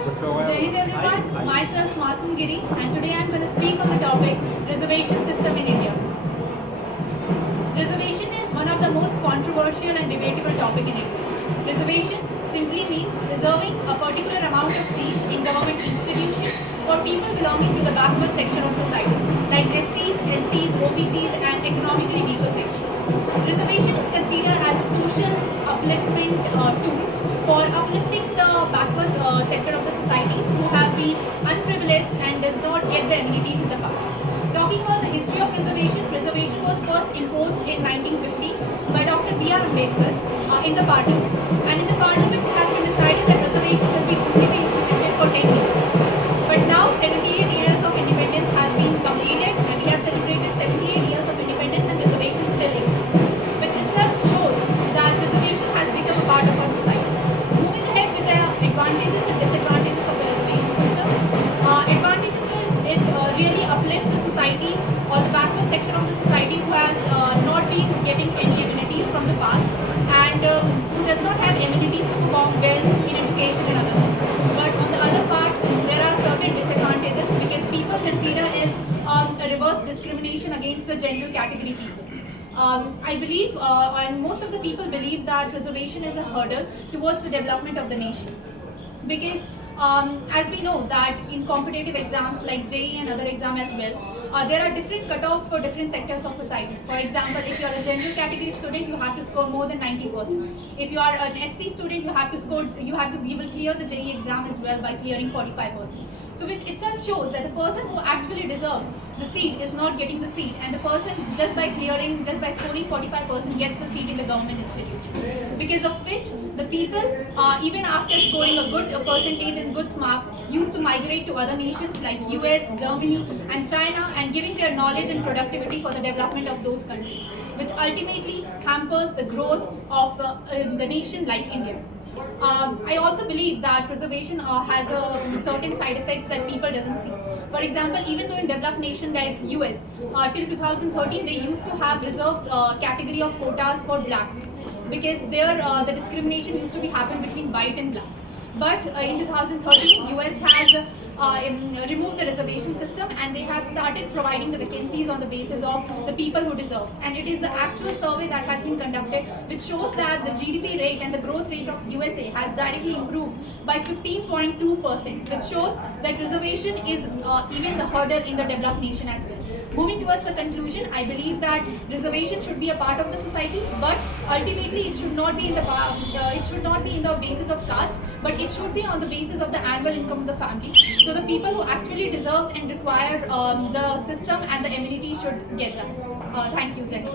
Jai Hind everyone, myself Masoom Giri, and today I am going to speak on the topic reservation system in India. Reservation is one of the most controversial and debatable topic in India. Reservation simply means reserving a particular amount of seats in government institution for people belonging to the backward section of society, like SCs, STs, OBCs and economically weaker section. Reservation is considered as a social upliftment tool for uplifting the backward sector of the societies who have been unprivileged and does not get the amenities in the past. Talking about the history of reservation, reservation was first imposed in 1950 by Dr. B.R. Ambedkar in the parliament. And in the parliament it has been decided that reservation will be only be implemented for 10 years. But now 78 years of independence has been completed and we have celebrated 78 years of independence and reservation still exists, which itself shows that reservation has become a part of our society. Moving ahead with the advantages and disadvantages of the reservation system. Advantages is it really uplifts the society or the backward section of the society who has not been getting any amenities from the past and who does not have amenities to perform well in education and other things. But on the other part, there are certain disadvantages because people consider is a reverse discrimination against the general category people. I believe, and most of the people believe that reservation is a hurdle towards the development of the nation. Because as we know that in competitive exams like JEE and other exams as well, there are different cutoffs for different sectors of society. For example, if you are a general category student, you have to score more than 90%. If you are an SC student, you will clear the JEE exam as well by clearing 45%. So which itself shows that the person who actually deserves the seat is not getting the seat, and the person just by scoring 45% gets the seat in the government institution. Because of which the people, even after scoring a good percentage and good marks, used to migrate to other nations like US, Germany and China and giving their knowledge and productivity for the development of those countries, which ultimately hampers the growth of the nation like India. I also believe that reservation has certain side effects that people doesn't see. For example, even though in developed nation like US, till 2013 they used to have reserves category of quotas for blacks because there the discrimination used to be happen between white and black. But in 2013, US has removed the reservation system and they have started providing the vacancies on the basis of the people who deserves. And it is the actual survey that has been conducted which shows that the GDP rate and the growth rate of USA has directly improved by 15.2%, which shows that reservation is even the hurdle in the developed nation as well. Moving towards the conclusion, I believe that reservation should be a part of the society, but ultimately it should not be in the basis of caste, but it should be on the basis of the annual income of the family. So the people who actually deserves and require the system and the amenities should get that. Thank you, Jenny.